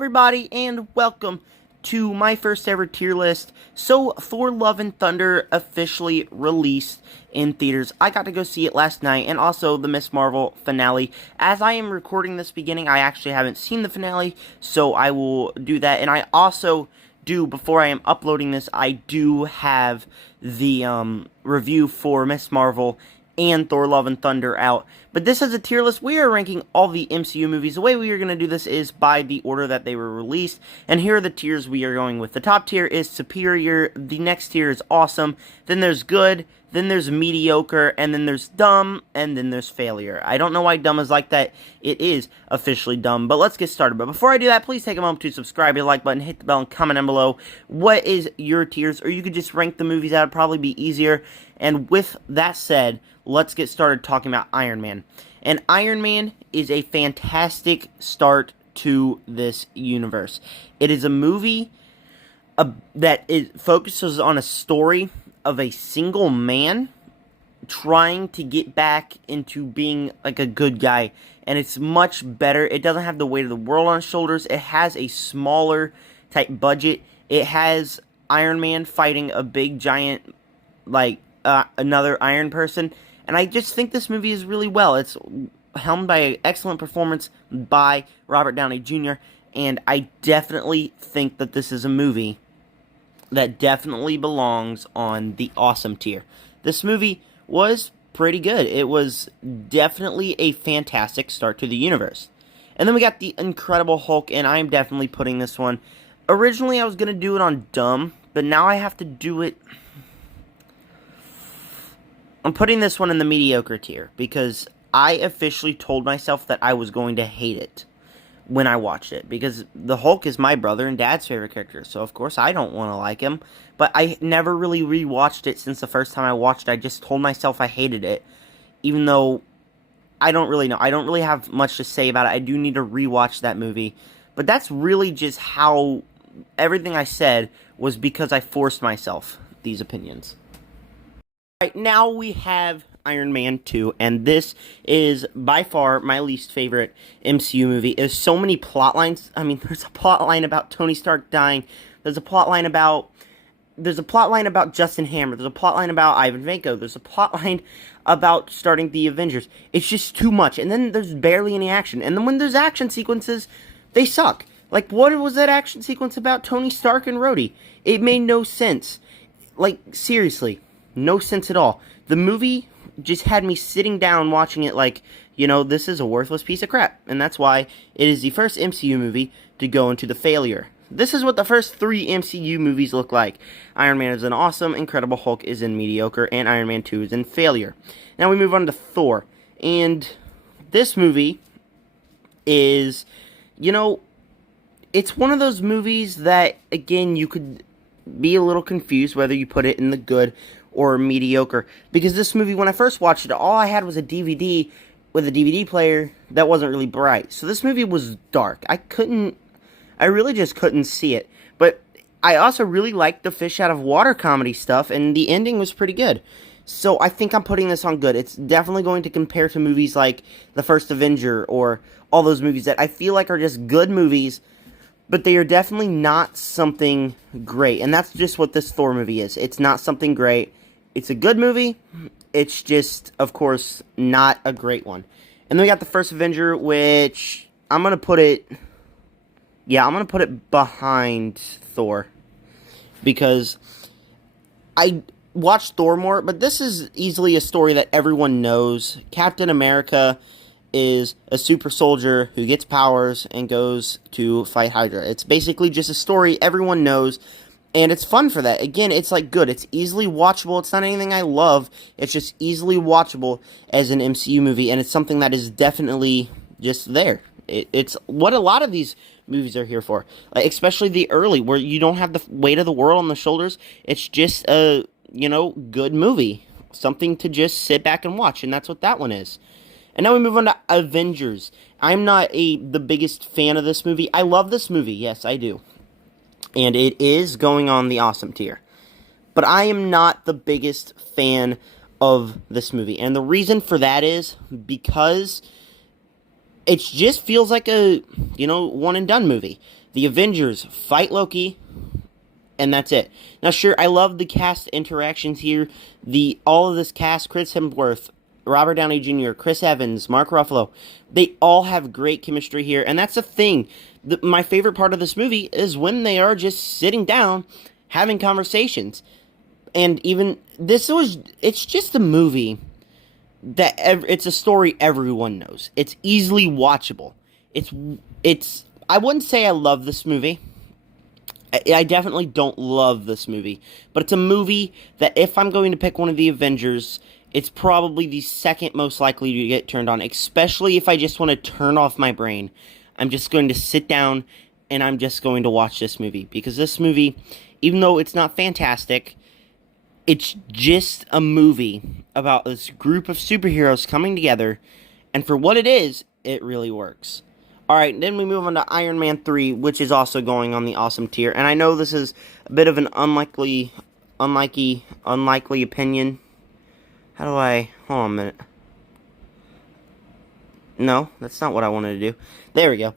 Everybody, and welcome to my first ever tier list. So, Thor Love and Thunder officially released in theaters. I got to go see it last night, and also the Ms. Marvel finale. As I am recording this beginning, I actually haven't seen the finale, so I will do that. And I also do, before I am uploading this, I do have the review for Ms. Marvel and Thor Love and Thunder out. But this is a tier list. We are ranking all the MCU movies. The way we are going to do this is by the order that they were released. And here are the tiers we are going with. The top tier is superior. The next tier is awesome. Then there's good. Then there's mediocre. And then there's dumb. And then there's failure. I don't know why dumb is like that. It is officially dumb. But let's get started. But before I do that, please take a moment to subscribe, hit the like button, hit the bell, and comment down below what is your tiers. Or you could just rank the movies out. It'd probably be easier. And with that said, let's get started talking about Iron Man. And Iron Man is a fantastic start to this universe. It is a movie that focuses on a story of a single man trying to get back into being like a good guy. And it's much better. It doesn't have the weight of the world on its shoulders. It has a smaller type budget. It has Iron Man fighting a big giant, like, another Iron person. And I just think this movie is really well. It's helmed by an excellent performance by Robert Downey Jr. And I definitely think that this is a movie that definitely belongs on the awesome tier. This movie was pretty good. It was definitely a fantastic start to the universe. And then we got the Incredible Hulk, and I'm definitely putting this one. Originally, I was going to do it on dumb, but now I have to do it. I'm putting this one in the mediocre tier because I officially told myself that I was going to hate it when I watched it, because the Hulk is my brother and Dad's favorite character, so of course I don't want to like him. But I never really rewatched it since the first time I watched it. I just told myself I hated it, even though I don't really know. I don't really have much to say about it. I do need to rewatch that movie, but that's really just how everything I said was because I forced myself these opinions. Right, now we have Iron Man 2, and this is by far my least favorite MCU movie. There's so many plot lines. I mean, there's a plot line about Tony Stark dying. There's a plot line about Justin Hammer. There's a plot line about Ivan Vanko. There's a plot line about starting the Avengers. It's just too much. And then there's barely any action. And then when there's action sequences, they suck. Like, what was that action sequence about Tony Stark and Rhodey? It made no sense. Like, seriously. No sense at all. The movie just had me sitting down watching it like, you know, this is a worthless piece of crap. And that's why it is the first MCU movie to go into the failure. This is what the first 3 MCU movies look like. Iron Man is an awesome, Incredible Hulk is in mediocre, and Iron Man 2 is in failure. Now we move on to Thor. And this movie is, you know, it's one of those movies that, again, you could be a little confused whether you put it in the good or mediocre, because this movie, when I first watched it, all I had was a DVD with a DVD player that wasn't really bright. So this movie was dark. I really just couldn't see it. But I also really liked the fish out of water comedy stuff, and the ending was pretty good. So I think I'm putting this on good. It's definitely going to compare to movies like The First Avenger or all those movies that I feel like are just good movies, but they are definitely not something great. And that's just what this Thor movie is. It's not something great. It's a good movie. It's just, of course, not a great one. And then we got The First Avenger, which I'm going to put it... Yeah, I'm going to put it behind Thor. Because I watched Thor more, but this is easily a story that everyone knows. Captain America is a super soldier who gets powers and goes to fight Hydra. It's basically just a story everyone knows, and it's fun for that. Again, it's like good. It's easily watchable. It's not anything I love. It's just easily watchable as an MCU movie, and it's something that is definitely just there. It's what a lot of these movies are here for, like, especially the early, where you don't have the weight of the world on the shoulders. It's just a, you know, good movie. Something to just sit back and watch, and that's what that one is. And now we move on to Avengers. I'm not the biggest fan of this movie. I love this movie. Yes, I do. And it is going on the awesome tier. But I am not the biggest fan of this movie. And the reason for that is because it just feels like a, one and done movie. The Avengers fight Loki, and that's it. Now, sure, I love the cast interactions here. All of this cast, Chris Hemsworth, Robert Downey Jr., Chris Evans, Mark Ruffalo, they all have great chemistry here, and that's the thing. My favorite part of this movie is when they are just sitting down, having conversations. And even, it's just a movie that, it's a story everyone knows. It's easily watchable. I wouldn't say I love this movie. I definitely don't love this movie, but it's a movie that if I'm going to pick one of the Avengers, it's probably the second most likely to get turned on, especially if I just want to turn off my brain. I'm just going to sit down and I'm just going to watch this movie, because this movie, even though it's not fantastic, it's just a movie about this group of superheroes coming together, and for what it is, it really works. Alright, then we move on to Iron Man 3, which is also going on the awesome tier. And I know this is a bit of an unlikely opinion. How do I... Hold on a minute. No, that's not what I wanted to do. There we go.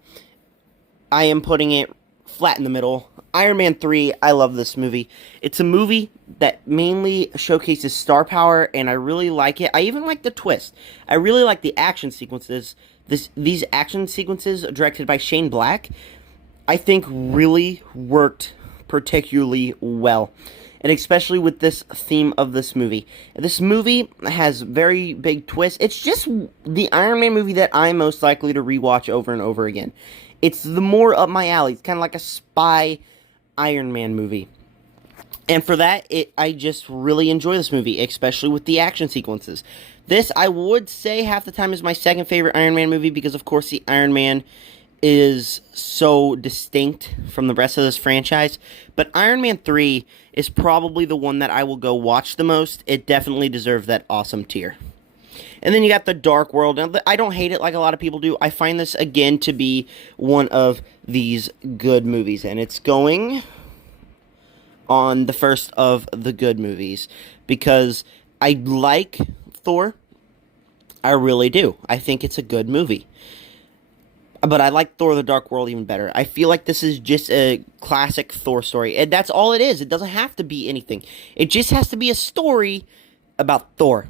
I am putting it flat in the middle. Iron Man 3, I love this movie. It's a movie that mainly showcases star power, and I really like it. I even like the twist. I really like the action sequences. These action sequences, directed by Shane Black, I think really worked particularly well. And especially with this theme of this movie. This movie has very big twists. It's just the Iron Man movie that I'm most likely to rewatch over and over again. It's the more up my alley. It's kind of like a spy Iron Man movie. And for that, I just really enjoy this movie, especially with the action sequences. This, I would say, half the time is my second favorite Iron Man movie, because, of course, the Iron Man is so distinct from the rest of this franchise. But Iron Man 3 is probably the one that I will go watch the most. It definitely deserves that awesome tier. And then you got The Dark World. Now, I don't hate it like a lot of people do. I find this, again, to be one of these good movies. And it's going on the first of the good movies, because I like Thor. I really do. I think it's a good movie. But I like Thor: The Dark World even better. I feel like this is just a classic Thor story. And that's all it is. It doesn't have to be anything. It just has to be a story about Thor.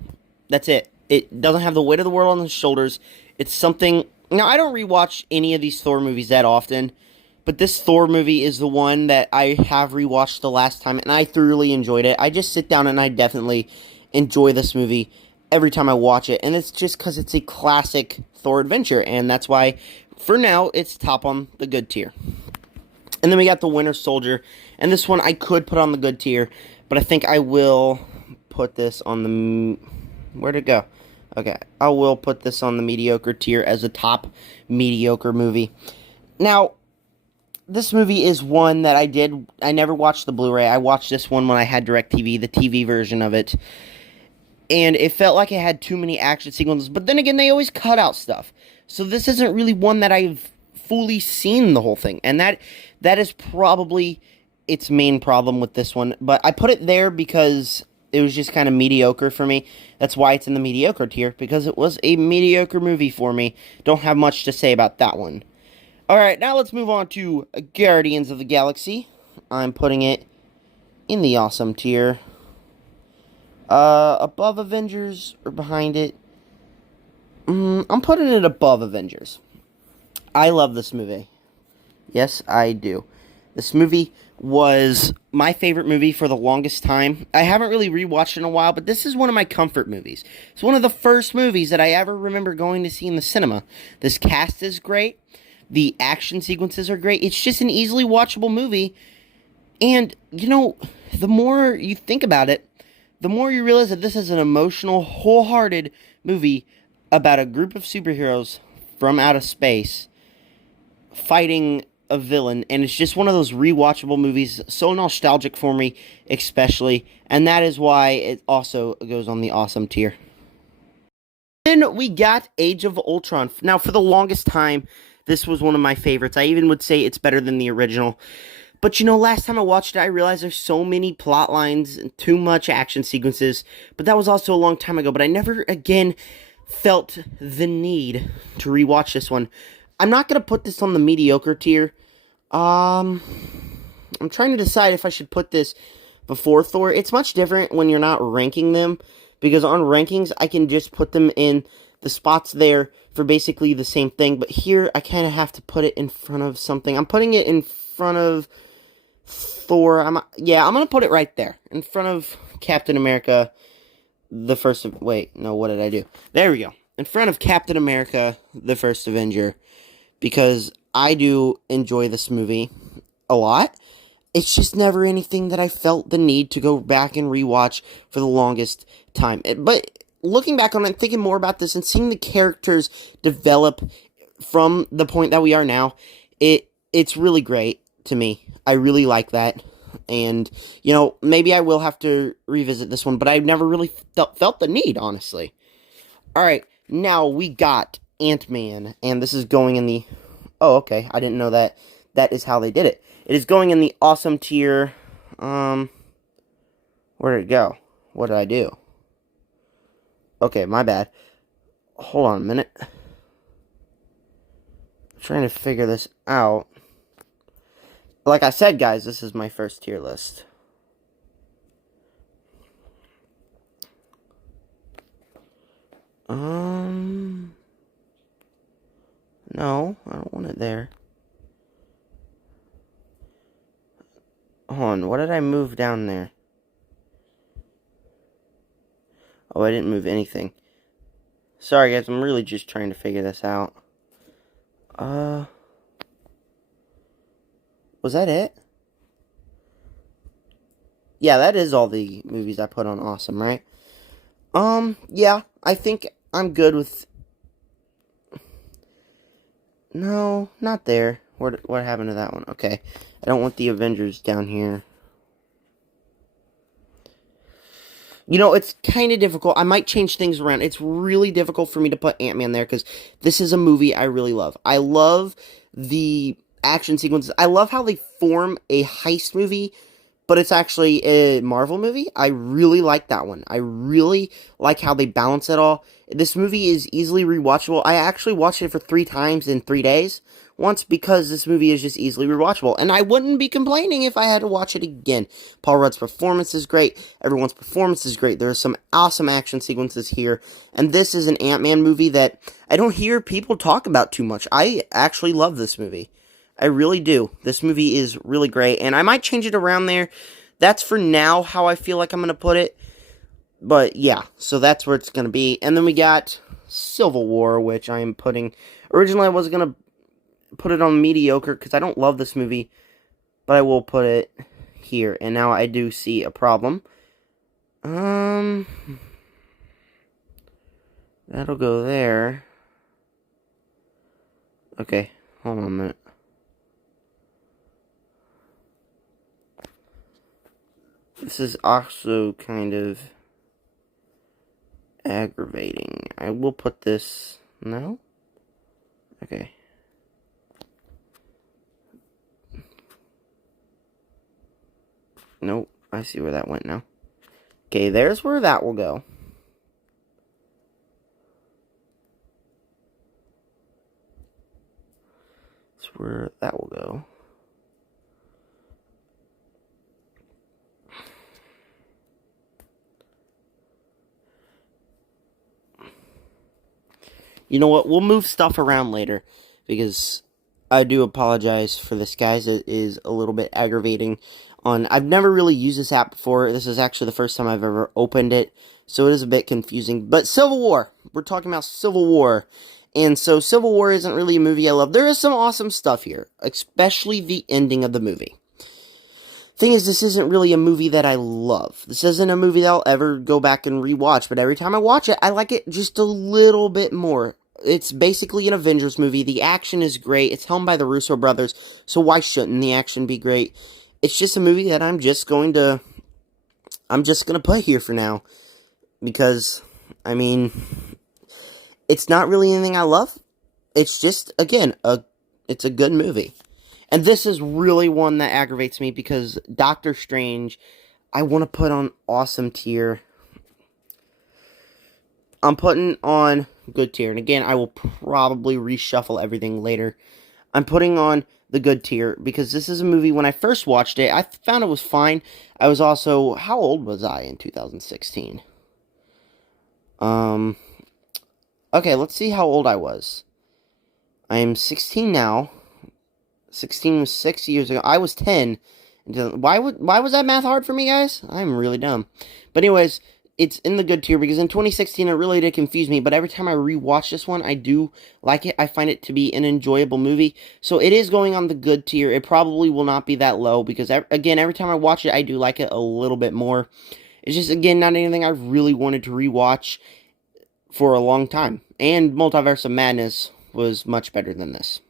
That's it. It doesn't have the weight of the world on its shoulders. It's something... Now, I don't rewatch any of these Thor movies that often, but this Thor movie is the one that I have rewatched the last time, and I thoroughly enjoyed it. I just sit down and I definitely enjoy this movie every time I watch it, and it's just because it's a classic Thor adventure, and that's why, for now, it's top on the good tier. And then we got The Winter Soldier, and this one I could put on the good tier, but I think I will put this on the... Where'd it go? Okay, I will put this on the mediocre tier as a top mediocre movie. Now, this movie is one that I never watched the Blu-ray. I watched this one when I had DirecTV, the TV version of it. And it felt like it had too many action sequences. But then again, they always cut out stuff. So this isn't really one that I've fully seen the whole thing. And that is probably its main problem with this one. But I put it there because it was just kind of mediocre for me. That's why it's in the mediocre tier, because it was a mediocre movie for me. Don't have much to say about that one. Alright, now let's move on to Guardians of the Galaxy. I'm putting it in the awesome tier. Above Avengers or behind it? I'm putting it above Avengers. I love this movie. Yes, I do. This movie was my favorite movie for the longest time. I haven't really rewatched it in a while, but this is one of my comfort movies. It's one of the first movies that I ever remember going to see in the cinema. This cast is great. The action sequences are great. It's just an easily watchable movie. And, you know, the more you think about it, the more you realize that this is an emotional, wholehearted movie about a group of superheroes from outer space fighting a villain. And it's just one of those rewatchable movies, so nostalgic for me, especially. And that is why it also goes on the awesome tier. Then we got Age of Ultron. Now, for the longest time, this was one of my favorites. I even would say it's better than the original. But, you know, last time I watched it, I realized there's so many plot lines and too much action sequences. But that was also a long time ago. But I never, again, felt the need to rewatch this one. I'm not going to put this on the mediocre tier. I'm trying to decide if I should put this before Thor. It's much different when you're not ranking them, because on rankings, I can just put them in the spots there for basically the same thing, but here, I kind of have to put it in front of something. I'm putting it in front of Thor. I'm gonna put it right there, in front of Captain America, the first, wait, no, what did I do? There we go. In front of Captain America, the First Avenger, because I do enjoy this movie a lot. It's just never anything that I felt the need to go back and rewatch for the longest time. But looking back on it, thinking more about this and seeing the characters develop from the point that we are now, it's really great to me. I really like that. And, maybe I will have to revisit this one, but I've never really felt the need, honestly. Alright, now we got Ant-Man, and this is going in the... Oh, okay, I didn't know that is how they did it. It is going in the awesome tier. Where did it go? What did I do? Okay, my bad. Hold on a minute. I'm trying to figure this out. Like I said, guys, this is my first tier list. No, I don't want it there. Hold on, what did I move down there? Oh, I didn't move anything. Sorry, guys, I'm really just trying to figure this out. Was that it? Yeah, that is all the movies I put on awesome, right? Yeah, I think I'm good with... No, not there. What happened to that one? Okay, I don't want the Avengers down here. It's kind of difficult. I might change things around. It's really difficult for me to put Ant-Man there, because this is a movie I really love. I love the action sequences. I love how they form a heist movie, but it's actually a Marvel movie. I really like that one. I really like how they balance it all. This movie is easily rewatchable. I actually watched it for 3 times in 3 days once, because this movie is just easily rewatchable, and I wouldn't be complaining if I had to watch it again. Paul Rudd's performance is great. Everyone's performance is great. There are some awesome action sequences here, and this is an Ant-Man movie that I don't hear people talk about too much. I actually love this movie. I really do. This movie is really great, and I might change it around there. That's for now how I feel like I'm going to put it. But yeah, so that's where it's going to be. And then we got Civil War, which I am putting... Originally, I was going to put it on mediocre, because I don't love this movie. But I will put it here. And now I do see a problem. That'll go there. Okay, hold on a minute. This is also kind of aggravating. I will put this... No? Okay. Nope. I see where that went now. Okay, there's where that will go. That's where that will go. You know what? We'll move stuff around later, because I do apologize for this, guys. It is a little bit aggravating. I've never really used this app before. This is actually the first time I've ever opened it, so it is a bit confusing. But Civil War. We're talking about Civil War. And so Civil War isn't really a movie I love. There is some awesome stuff here, especially the ending of the movie. Thing is, this isn't really a movie that I love. This isn't a movie that I'll ever go back and rewatch, but every time I watch it, I like it just a little bit more. It's basically an Avengers movie. The action is great. It's helmed by the Russo brothers, so why shouldn't the action be great? It's just a movie that I'm just going to put here for now, because, I mean, it's not really anything I love. It's just, again, it's a good movie. And this is really one that aggravates me, because Doctor Strange, I want to put on awesome tier. I'm putting on good tier. And again, I will probably reshuffle everything later. I'm putting on the good tier because this is a movie. When I first watched it, I found it was fine. I was also, how old was I in 2016? Okay, let's see how old I was. I am 16 now. 16 was 6 years ago. I was 10. Why was that math hard for me, guys? I'm really dumb. But anyways, it's in the good tier because in 2016 it really did confuse me, but every time I rewatch this one, I do like it. I find it to be an enjoyable movie. So it is going on the good tier. It probably will not be that low because again, every time I watch it, I do like it a little bit more. It's just again not anything I really wanted to rewatch for a long time. And Multiverse of Madness was much better than this.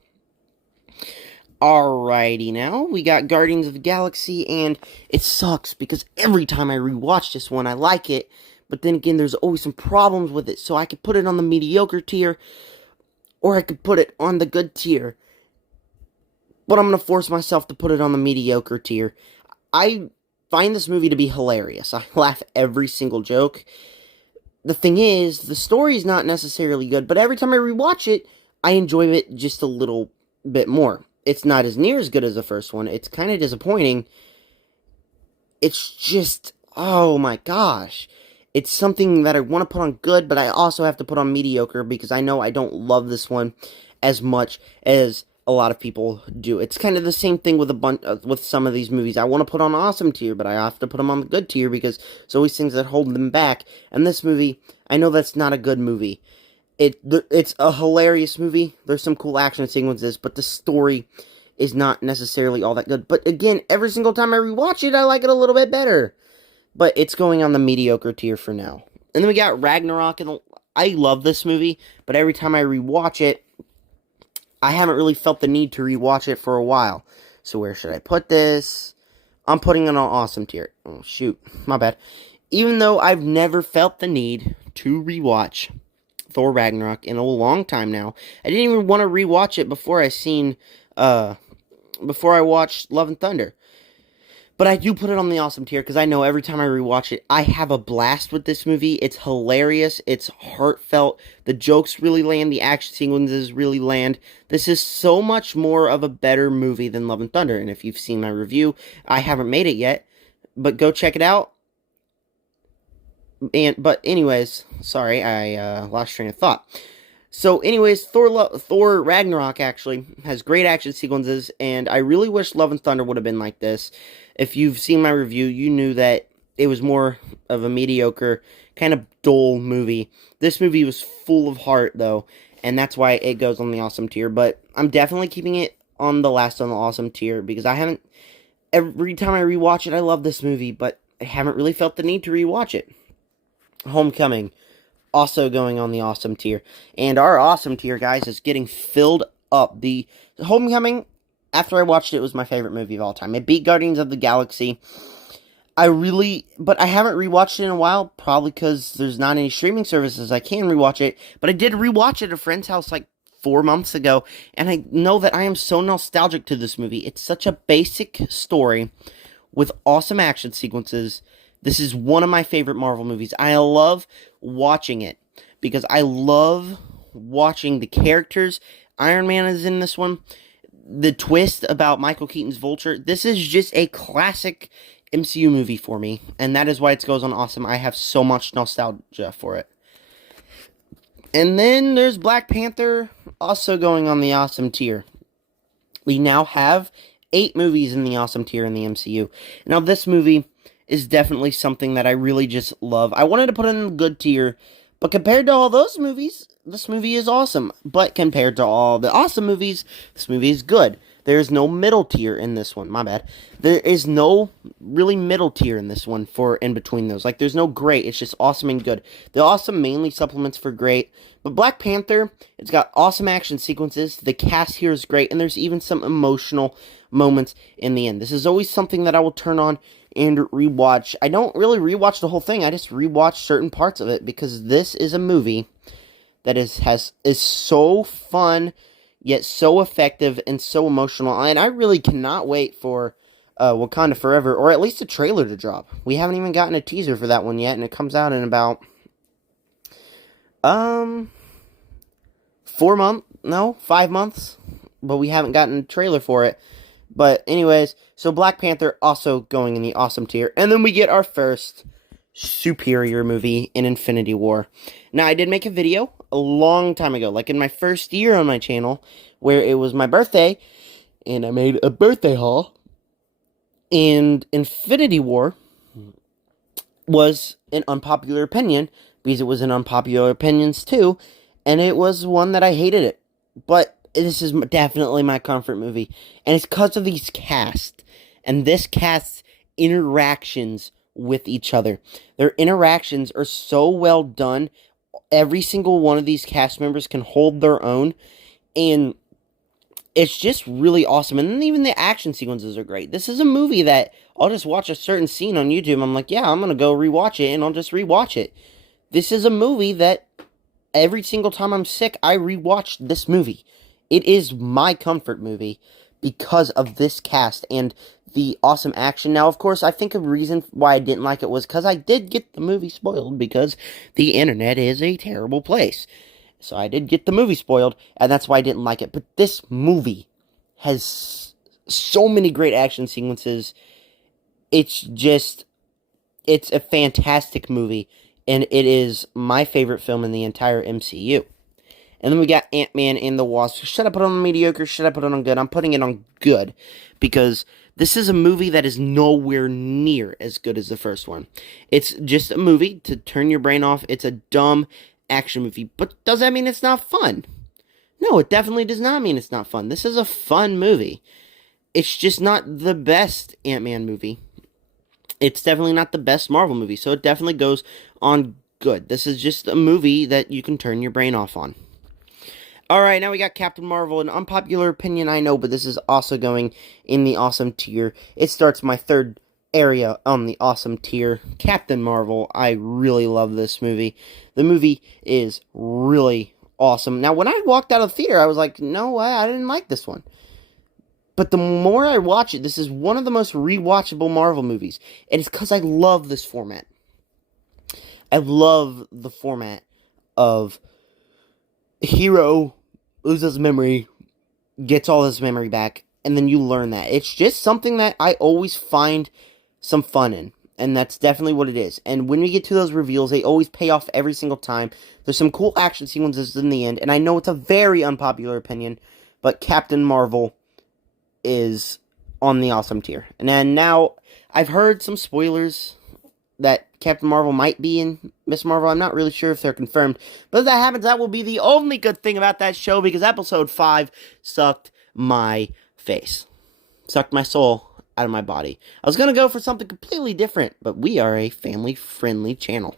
Alrighty now, we got Guardians of the Galaxy, and it sucks because every time I rewatch this one, I like it, but then again, there's always some problems with it, so I could put it on the mediocre tier, or I could put it on the good tier, but I'm going to force myself to put it on the mediocre tier. I find this movie to be hilarious. I laugh every single joke. The thing is, the story is not necessarily good, but every time I rewatch it, I enjoy it just a little bit more. It's not as near as good as the first one. It's kind of disappointing. It's just, oh my gosh. It's something that I want to put on good, but I also have to put on mediocre because I know I don't love this one as much as a lot of people do. It's kind of the same thing with with some of these movies. I want to put on awesome tier, but I have to put them on the good tier because there's always things that hold them back. And this movie, I know that's not a good movie. It's a hilarious movie. There's some cool action sequences, but the story is not necessarily all that good. But again, every single time I rewatch it, I like it a little bit better. But it's going on the mediocre tier for now. And then we got Ragnarok, and I love this movie, but every time I rewatch it, I haven't really felt the need to rewatch it for a while. So where should I put this? I'm putting it on awesome tier. Oh, shoot. My bad. Even though I've never felt the need to rewatch Thor Ragnarok in a long time now. I didn't even want to rewatch it before I watched Love and Thunder. But I do put it on the awesome tier because I know every time I rewatch it, I have a blast with this movie. It's hilarious. It's heartfelt. The jokes really land. The action sequences really land. This is so much more of a better movie than Love and Thunder. And if you've seen my review, I haven't made it yet, but go check it out. But anyways, sorry, I lost train of thought. So anyways, Thor Ragnarok actually has great action sequences, and I really wish Love and Thunder would have been like this. If you've seen my review, you knew that it was more of a mediocre, kind of dull movie. This movie was full of heart, though, and that's why it goes on the awesome tier. But I'm definitely keeping it on the last on the awesome tier, because every time I rewatch it, I love this movie, but I haven't really felt the need to rewatch it. Homecoming, also going on the awesome tier. And our awesome tier, guys, is getting filled up. The Homecoming, after I watched it, was my favorite movie of all time. It beat Guardians of the Galaxy. But I haven't rewatched it in a while, probably because there's not any streaming services I can rewatch it. But I did rewatch it at a friend's house like 4 months ago, and I know that I am so nostalgic to this movie. It's such a basic story with awesome action sequences. This is one of my favorite Marvel movies. I love watching it because I love watching the characters. Iron Man is in this one. The twist about Michael Keaton's Vulture. This is just a classic MCU movie for me, and that is why it goes on awesome. I have so much nostalgia for it. And then there's Black Panther, also going on the awesome tier. We now have 8 movies in the awesome tier in the MCU. Now, this movie is definitely something that I really just love. I wanted to put it in the good tier, but compared to all those movies, this movie is awesome. But compared to all the awesome movies, this movie is good. There is no middle tier in this one. My bad. There is no really middle tier in this one for in between those. Like, there's no great. It's just awesome and good. The awesome mainly supplements for great. But Black Panther, it's got awesome action sequences. The cast here is great. And there's even some emotional moments in the end. This is always something that I will turn on and rewatch. I don't really rewatch the whole thing. I just rewatch certain parts of it because this is a movie that is so fun, yet so effective and so emotional. And I really cannot wait for Wakanda Forever, or at least a trailer to drop. We haven't even gotten a teaser for that one yet, and it comes out in about 5 months. but we haven't gotten a trailer for it. But anyways, so Black Panther also going in the awesome tier. And then we get our first superior movie in Infinity War. Now, I did make a video a long time ago, like in my first year on my channel, where it was my birthday, and I made a birthday haul. And Infinity War was an unpopular opinion, because it was an unpopular opinions too, and it was one that I hated it. But this is definitely my comfort movie, and it's because of these cast, and this cast's interactions with each other. Their interactions are so well done. Every single one of these cast members can hold their own, and it's just really awesome. And then even the action sequences are great. This is a movie that I'll just watch a certain scene on YouTube. I'm like, yeah, I'm going to go rewatch it, and I'll just rewatch it. This is a movie that every single time I'm sick, I rewatch this movie. It is my comfort movie because of this cast and the awesome action. Now, of course, I think a reason why I didn't like it was because I did get the movie spoiled, because the internet is a terrible place. So I did get the movie spoiled, and that's why I didn't like it. But this movie has so many great action sequences. It's a fantastic movie, and it is my favorite film in the entire MCU. And then we got Ant-Man and the Wasp. Should I put it on mediocre? Should I put it on good? I'm putting it on good, because this is a movie that is nowhere near as good as the first one. It's just a movie to turn your brain off. It's a dumb action movie. But does that mean it's not fun? No, it definitely does not mean it's not fun. This is a fun movie. It's just not the best Ant-Man movie. It's definitely not the best Marvel movie, so it definitely goes on good. This is just a movie that you can turn your brain off on. Alright, now we got Captain Marvel. An unpopular opinion, I know, but this is also going in the awesome tier. It starts my third area on the awesome tier. Captain Marvel, I really love this movie. The movie is really awesome. Now, when I walked out of the theater, I was like, no, I didn't like this one. But the more I watch it, this is one of the most rewatchable Marvel movies. And it's because I love this format. I love the format of hero loses memory, gets all his memory back, and then you learn that. It's just something that I always find some fun in, and that's definitely what it is. And when we get to those reveals, they always pay off every single time. There's some cool action sequences in the end, and I know it's a very unpopular opinion, but Captain Marvel is on the awesome tier. And then now, I've heard some spoilers that Captain Marvel might be in Miss Marvel. I'm not really sure if they're confirmed. But if that happens, that will be the only good thing about that show, because episode 5 sucked my face. Sucked my soul out of my body. I was going to go for something completely different, but we are a family-friendly channel.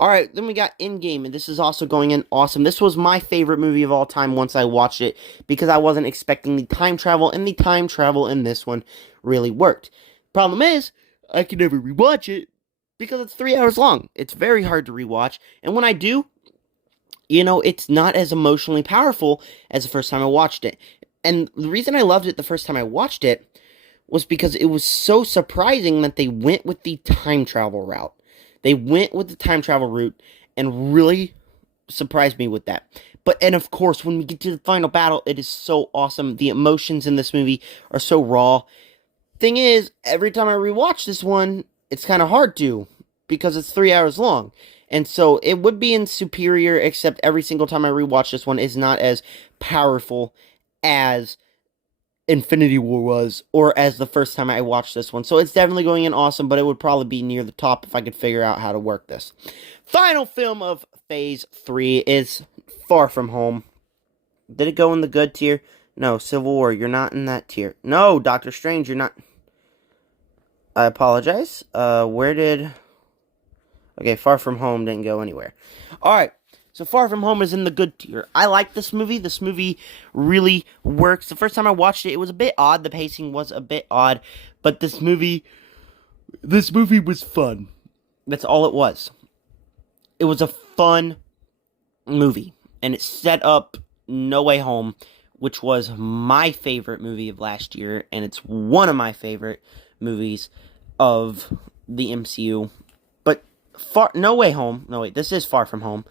Alright, then we got Endgame, and this is also going in awesome. This was my favorite movie of all time once I watched it, because I wasn't expecting the time travel, and the time travel in this one really worked. Problem is, I can never rewatch it, because it's 3 hours long. It's very hard to rewatch, and when I do, you know, it's not as emotionally powerful as the first time I watched it. And the reason I loved it the first time I watched it was because it was so surprising that they went with the time travel route. They went with the time travel route and really surprised me with that. And of course, when we get to the final battle, it is so awesome. The emotions in this movie are so raw. Thing is, every time I rewatch this one, it's kind of hard to, because it's 3 hours long. And so it would be in superior, except every single time I rewatch this one is not as powerful as Infinity War was, or as the first time I watched this one. So it's definitely going in awesome, but it would probably be near the top if I could figure out how to work this. Final film of Phase 3 is Far From Home. Did it go in the good tier? No, Civil War, you're not in that tier. No, Doctor Strange, you're not. I apologize. Where did... Okay, Far From Home didn't go anywhere. Alright. So Far From Home is in the good tier. I like this movie. This movie really works. The first time I watched it, it was a bit odd. The pacing was a bit odd. But this movie was fun. That's all it was. It was a fun movie. And it set up No Way Home, which was my favorite movie of last year. And it's one of my favorite movies of the MCU. But No Way Home. No, wait, this is Far From Home.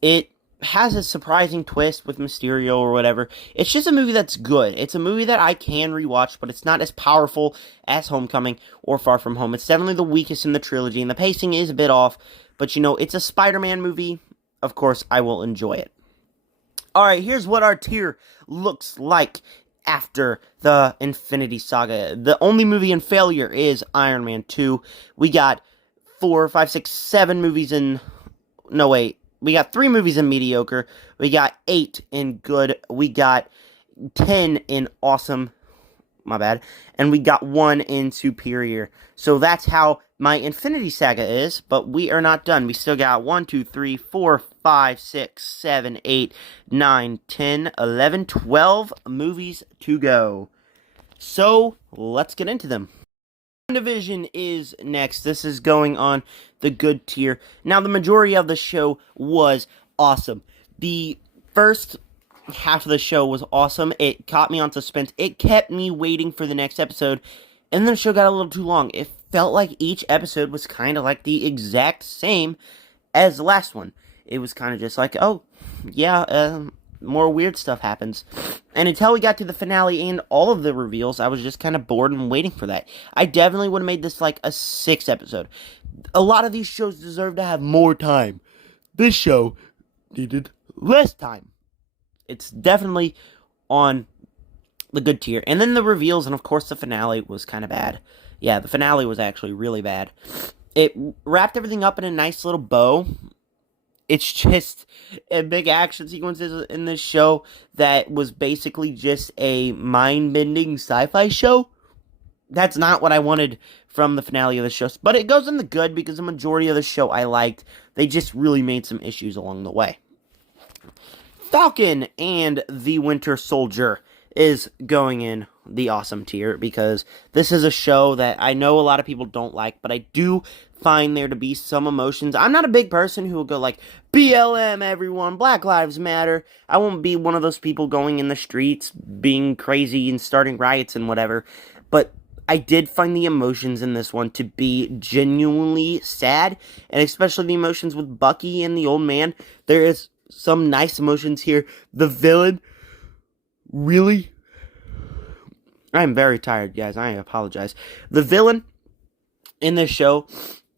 It has a surprising twist with Mysterio or whatever. It's just a movie that's good. It's a movie that I can rewatch, but it's not as powerful as Homecoming or Far From Home. It's definitely the weakest in the trilogy, and the pacing is a bit off, but it's a Spider-Man movie. Of course, I will enjoy it. Alright, here's what our tier looks like after the Infinity Saga. The only movie in failure is Iron Man 2. We got 4, 5, 6, 7 movies in... No, wait. We got 3 movies in mediocre. We got 8 in good. We got 10 in awesome. My bad. And we got 1 in superior. So that's how my Infinity Saga is. But we are not done. We still got 1, 2, 3, 4, 5, 6, 7, 8, 9, 10, 11, 12 movies to go. So let's get into them. WandaVision is next. This is going on the good tier. Now, the majority of the show was awesome. The first half of the show was awesome. It caught me on suspense. It kept me waiting for the next episode. And then the show got a little too long. It felt like each episode was kind of like the exact same as the last one. It was kind of just like, oh, yeah, more weird stuff happens. And until we got to the finale and all of the reveals, I was just kind of bored and waiting for that. I definitely would have made this like a 6 episode. A lot of these shows deserve to have more time. This show needed less time. It's definitely on the good tier. And then the reveals, and of course the finale was kind of bad. Yeah, the finale was actually really bad. It wrapped everything up in a nice little bow. It's just a big action sequences in this show that was basically just a mind-bending sci-fi show. That's not what I wanted from the finale of the show. But it goes in the good because the majority of the show I liked. They just really made some issues along the way. Falcon and the Winter Soldier is going in the awesome tier because this is a show that I know a lot of people don't like, but I do find there to be some emotions. I'm not a big person who will go like, BLM everyone, Black Lives Matter. I won't be one of those people going in the streets being crazy and starting riots and whatever, but I did find the emotions in this one to be genuinely sad, and especially the emotions with Bucky and the old man. There is some nice emotions here. The villain, really? I'm very tired, guys. I apologize. The villain in this show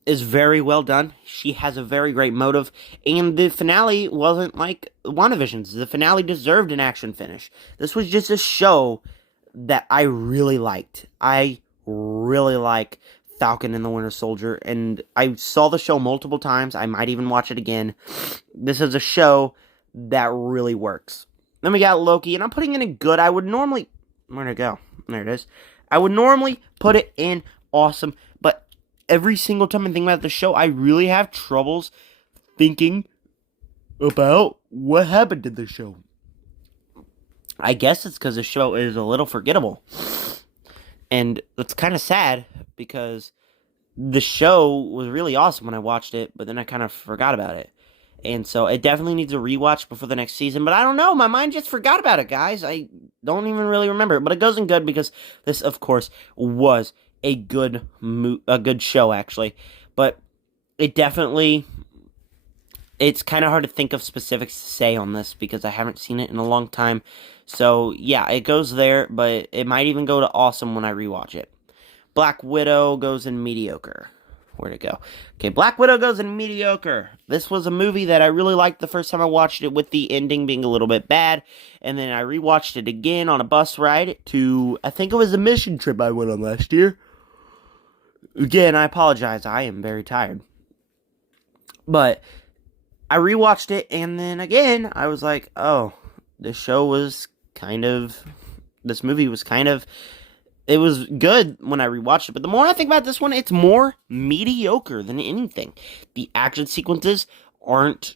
is very well done. She has a very great motive, and the finale wasn't like WandaVision's. The finale deserved an action finish. This was just a show that I really liked. I really like Falcon and the Winter Soldier, and I saw the show multiple times. I might even watch it again. This is a show that really works. Then we got Loki, and I'm putting in a good. I would normally... Where'd it go? There it is. I would normally put it in awesome, but every single time I think about the show, I really have troubles thinking about what happened to the show. I guess it's because the show is a little forgettable. And it's kind of sad because the show was really awesome when I watched it, but then I kind of forgot about it. And so it definitely needs a rewatch before the next season. But I don't know. My mind just forgot about it, guys. I don't even really remember it. But it goes in good because this, of course, was a good show, actually. But it definitely... It's kind of hard to think of specifics to say on this because I haven't seen it in a long time. So, yeah, it goes there, but it might even go to awesome when I rewatch it. Black Widow goes in mediocre. Where'd it go? Okay, Black Widow goes in mediocre. This was a movie that I really liked the first time I watched it, with the ending being a little bit bad. And then I rewatched it again on a bus ride to, I think it was a mission trip I went on last year. Again, I apologize. I am very tired. But I rewatched it, and then again, I was like, oh, this movie was kind of, it was good when I rewatched it, but the more I think about this one, it's more mediocre than anything. The action sequences aren't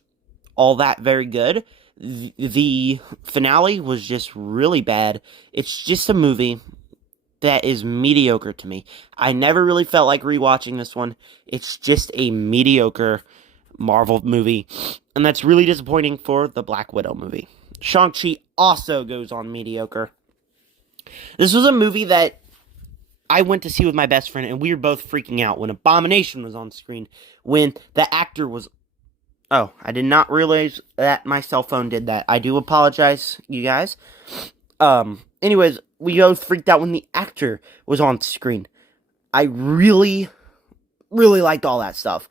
all that very good. The finale was just really bad. It's just a movie that is mediocre to me. I never really felt like rewatching this one. It's just a mediocre Marvel movie, and that's really disappointing for the Black Widow movie. Shang-Chi also goes on mediocre. This was a movie that I went to see with my best friend, and we were both freaking out when Abomination was on screen, when the actor was Oh, I did not realize that my cell phone did that. I do apologize, you guys. Anyways, we both freaked out when the actor was on screen. I really, really liked all that stuff.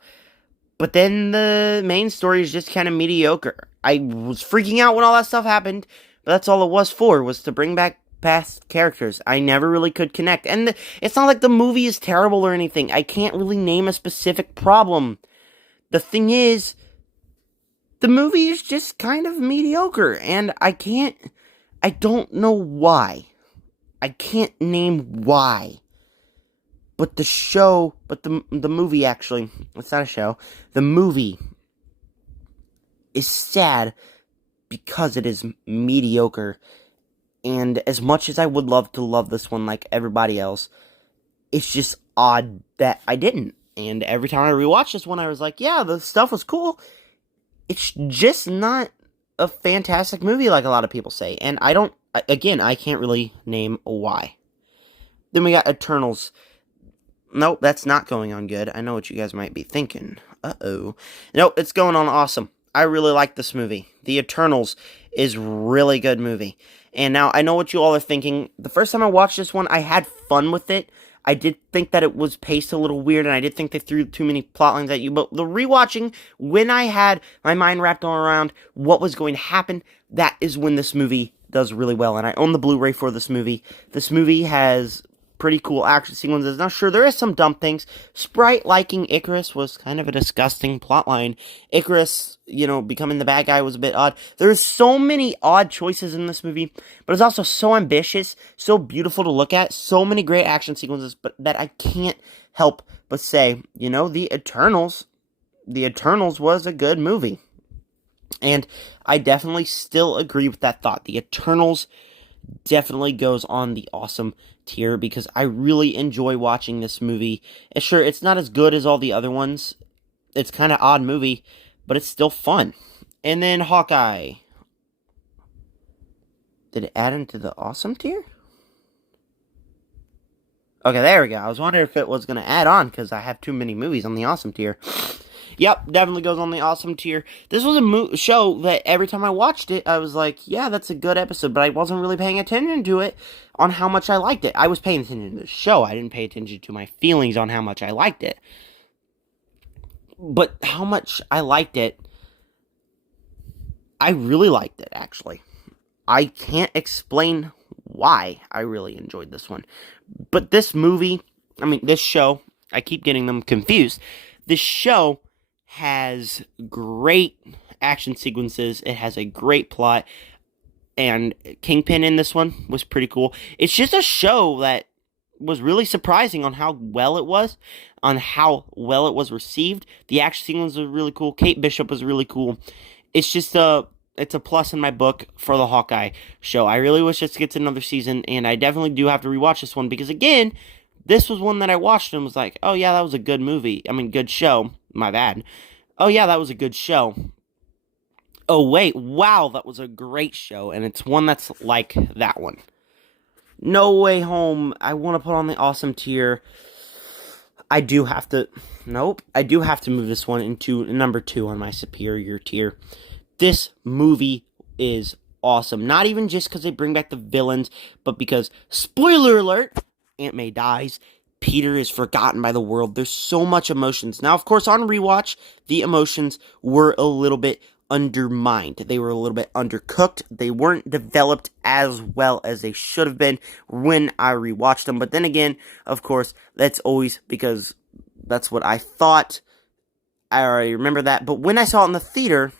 But then the main story is just kind of mediocre. I was freaking out when all that stuff happened, but that's all it was to bring back past characters. I never really could connect. And it's not like the movie is terrible or anything. I can't really name a specific problem. The thing is, the movie is just kind of mediocre, and I don't know why. I can't name why. But the movie actually, it's not a show, the movie is sad because it is mediocre. And as much as I would love to love this one like everybody else, it's just odd that I didn't. And every time I rewatch this one, I was like, yeah, the stuff was cool. It's just not a fantastic movie like a lot of people say. And I can't really name why. Then we got Eternals. Nope, that's not going on good. I know what you guys might be thinking. Uh-oh. Nope, it's going on awesome. I really like this movie. The Eternals is really good movie. And now, I know what you all are thinking. The first time I watched this one, I had fun with it. I did think that it was paced a little weird, and I did think they threw too many plot lines at you. But the rewatching, when I had my mind wrapped all around what was going to happen, that is when this movie does really well. And I own the Blu-ray for this movie. This movie has pretty cool action sequences. Now, sure, there is some dumb things. Sprite liking Icarus was kind of a disgusting plotline. Icarus, becoming the bad guy was a bit odd. There's so many odd choices in this movie, but it's also so ambitious, so beautiful to look at, so many great action sequences, but that I can't help but say, The Eternals was a good movie. And I definitely still agree with that thought. The Eternals definitely goes on the awesome tier because I really enjoy watching this movie. And sure, it's not as good as all the other ones. It's kind of odd movie, but it's still fun. And then Hawkeye. Did it add into the awesome tier? Okay, there we go. I was wondering if it was going to add on because I have too many movies on the awesome tier. Yep, definitely goes on the awesome tier. This was a show that every time I watched it, I was like, yeah, that's a good episode, but I wasn't really paying attention to it on how much I liked it. I was paying attention to the show. I didn't pay attention to my feelings on how much I liked it. But how much I liked it, I really liked it, actually. I can't explain why I really enjoyed this one. But this show, I keep getting them confused. This show has great action sequences. It has a great plot. And Kingpin in this one was pretty cool. It's just a show that was really surprising on how well it was received. The action sequence was really cool. Kate Bishop was really cool. It's just it's a plus in my book for the Hawkeye show. I really wish this gets another season, and I definitely do have to rewatch this one because, again, this was one that I watched and was like, oh yeah, that was a good movie. Good show. My bad. Oh yeah, that was a good show. Oh wait, wow, that was a great show, and it's one that's like that one. No Way Home, I want to put on the awesome tier. I do have to move this one into number 2 on my superior tier. This movie is awesome. Not even just because they bring back the villains, but because, spoiler alert, Aunt May dies. Peter is forgotten by the world. There's so much emotions. Now, of course, on rewatch, the emotions were a little bit undermined. They were a little bit undercooked. They weren't developed as well as they should have been when I rewatched them. But then again, of course, that's always because that's what I thought. I already remember that. But when I saw it in the theater,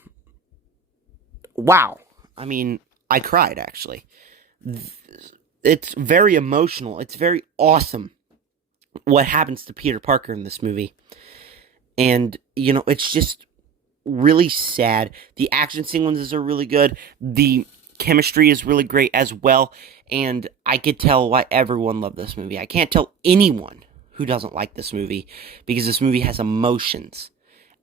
wow. I cried, actually. It's very emotional. It's very awesome what happens to Peter Parker in this movie. And, it's just really sad. The action sequences are really good. The chemistry is really great as well. And I could tell why everyone loved this movie. I can't tell anyone who doesn't like this movie because this movie has emotions.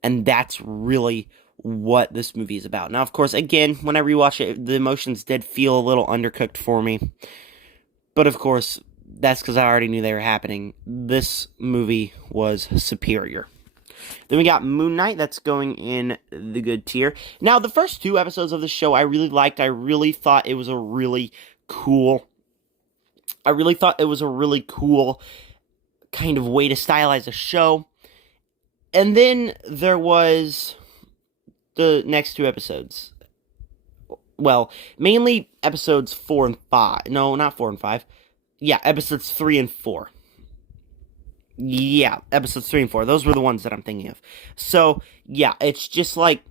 And that's really what this movie is about. Now, of course, again, when I rewatch it, the emotions did feel a little undercooked for me. But, of course, that's because I already knew they were happening. This movie was superior. Then we got Moon Knight, that's going in the good tier. Now, the first 2 episodes of the show I really liked. I really thought it was a really cool kind of way to stylize a show. And then there was the next 2 episodes. Well, mainly episodes 4 and 5. No, not 4 and 5. Yeah, episodes 3 and 4. Yeah, episodes 3 and 4. Those were the ones that I'm thinking of. So, yeah, it's just like,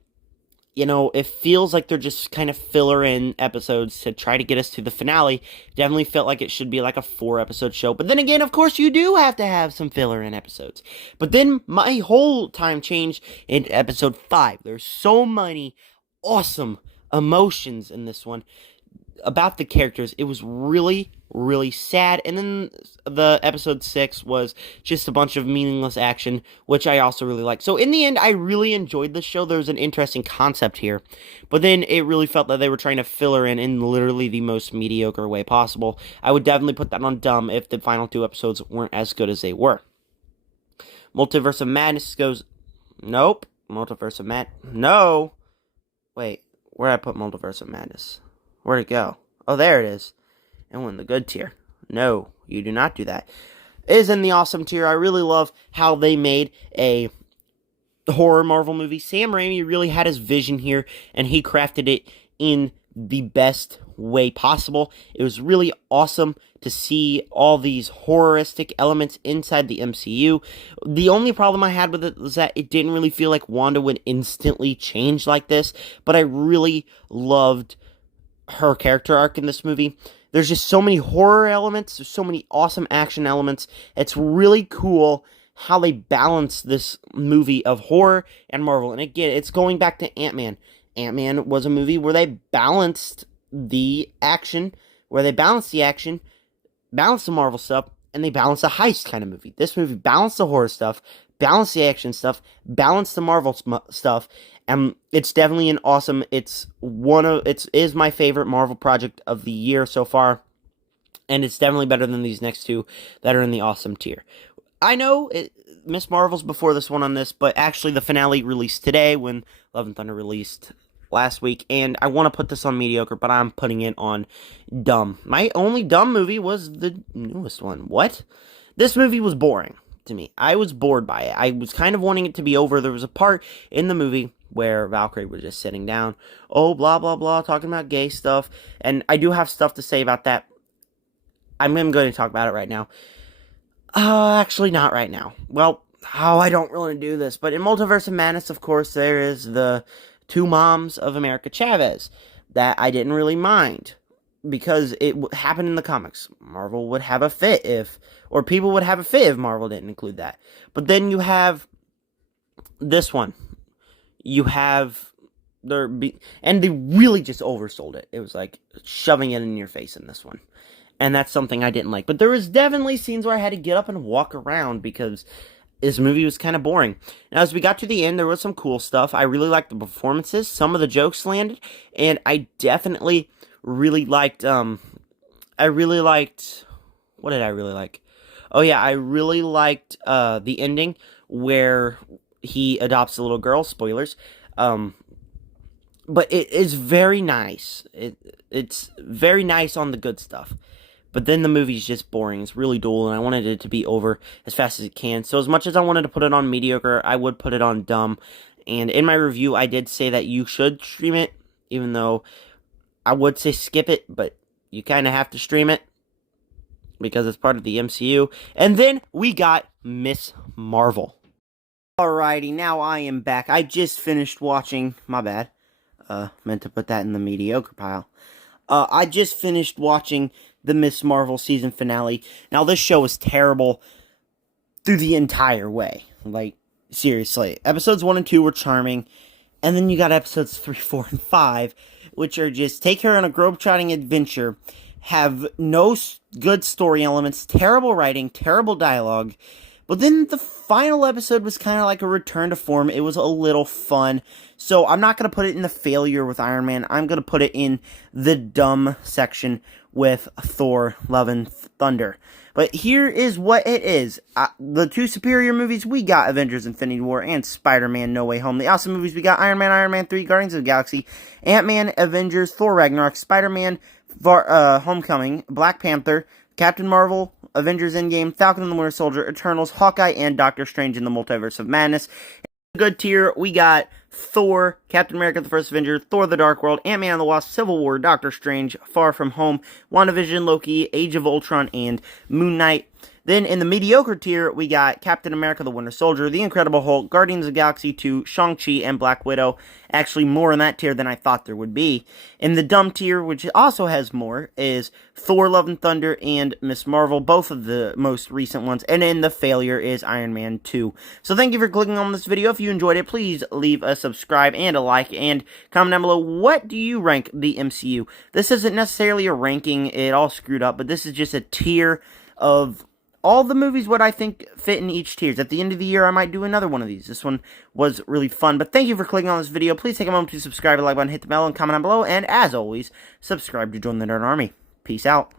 it feels like they're just kind of filler in episodes to try to get us to the finale. Definitely felt like it should be like a 4-episode show. But then again, of course, you do have to have some filler in episodes. But then my whole time changed in episode 5. There's so many awesome emotions in this one about the characters. It was really, really sad. And then the episode 6 was just a bunch of meaningless action, which I also really liked. So in the end, I really enjoyed the show. There was an interesting concept here, but then it really felt that they were trying to fill her in literally the most mediocre way possible. I would definitely put that on dumb if the final 2 episodes weren't as good as they were. Multiverse of Madness goes, nope. Multiverse of no. Wait, where'd I put Multiverse of Madness? Where'd it go? Oh, there it is. And went in the good tier. No, you do not do that. It is in the awesome tier. I really love how they made a horror Marvel movie. Sam Raimi really had his vision here, and he crafted it in the best way possible. It was really awesome to see all these horroristic elements inside the MCU. The only problem I had with it was that it didn't really feel like Wanda would instantly change like this, but I really loved her character arc in this movie. There's just so many horror elements. There's so many awesome action elements. It's really cool how they balance this movie of horror and Marvel. And again, it's going back to Ant-Man. Ant-Man was a movie where they balanced the action, balanced the Marvel stuff, and they balanced the heist kind of movie. This movie balanced the horror stuff, balanced the action stuff, balanced the Marvel stuff, and it's definitely an awesome. It is my favorite Marvel project of the year so far, and it's definitely better than these next 2 that are in the awesome tier. I know Miss Marvel's before this one on this, but actually the finale released today when Love and Thunder released last week, and I want to put this on mediocre, but I'm putting it on dumb. My only dumb movie was the newest one. What? This movie was boring to me. I was bored by it. I was kind of wanting it to be over. There was a part in the movie where Valkyrie was just sitting down, blah, blah, blah, talking about gay stuff, and I do have stuff to say about that. I'm going to talk about it right now. Actually not right now. Well, I don't really do this, but in Multiverse of Madness, of course, there is the 2 moms of America Chavez that I didn't really mind because it happened in the comics. Marvel would have a fit people would have a fit if Marvel didn't include that. But then you have this one. You have and they really just oversold it. It was like shoving it in your face in this one. And that's something I didn't like. But there was definitely scenes where I had to get up and walk around because this movie was kind of boring. Now, as we got to the end, there was some cool stuff. I really liked the performances. Some of the jokes landed. And I definitely really liked, what did I really like? Oh, yeah, I really liked the ending where he adopts a little girl. Spoilers. But it is very nice. It's very nice on the good stuff. But then the movie's just boring. It's really dull, and I wanted it to be over as fast as it can. So as much as I wanted to put it on mediocre, I would put it on dumb. And in my review, I did say that you should stream it, even though I would say skip it, but you kind of have to stream it because it's part of the MCU. And then we got Miss Marvel. Alrighty, now I am back. I just finished watching, my bad, meant to put that in the mediocre pile. I just finished watching the Miss Marvel season finale. Now, this show is terrible through the entire way. Like, seriously. Episodes 1 and 2 were charming. And then you got episodes 3, 4, and 5, which are just take her on a globe-trotting adventure, have no good story elements, terrible writing, terrible dialogue. But then the final episode was kind of like a return to form. It was a little fun. So I'm not going to put it in the failure with Iron Man. I'm going to put it in the dumb section with Thor, Love and Thunder. But here is what it is. The two superior movies we got, Avengers Infinity War and Spider-Man No Way Home. The awesome movies we got, Iron Man 3, Guardians of the Galaxy, Ant-Man, Avengers, Thor Ragnarok, Spider-Man, Homecoming, Black Panther, Captain Marvel, Avengers Endgame, Falcon and the Winter Soldier, Eternals, Hawkeye, and Doctor Strange in the Multiverse of Madness. In the good tier, we got Thor, Captain America the First Avenger, Thor the Dark World, Ant-Man and the Wasp, Civil War, Doctor Strange, Far From Home, WandaVision, Loki, Age of Ultron, and Moon Knight. Then in the mediocre tier, we got Captain America the Winter Soldier, The Incredible Hulk, Guardians of the Galaxy 2, Shang-Chi, and Black Widow. Actually, more in that tier than I thought there would be. In the dumb tier, which also has more, is Thor, Love and Thunder, and Ms. Marvel, both of the most recent ones. And in the failure is Iron Man 2. So thank you for clicking on this video. If you enjoyed it, please leave a subscribe and a like, and comment down below, what do you rank the MCU? This isn't necessarily a ranking, it all screwed up, but this is just a tier of all the movies, what I think fit in each tiers. At the end of the year, I might do another one of these. This one was really fun. But thank you for clicking on this video. Please take a moment to subscribe, like button, hit the bell, and comment down below. And as always, subscribe to join the Nerd Army. Peace out.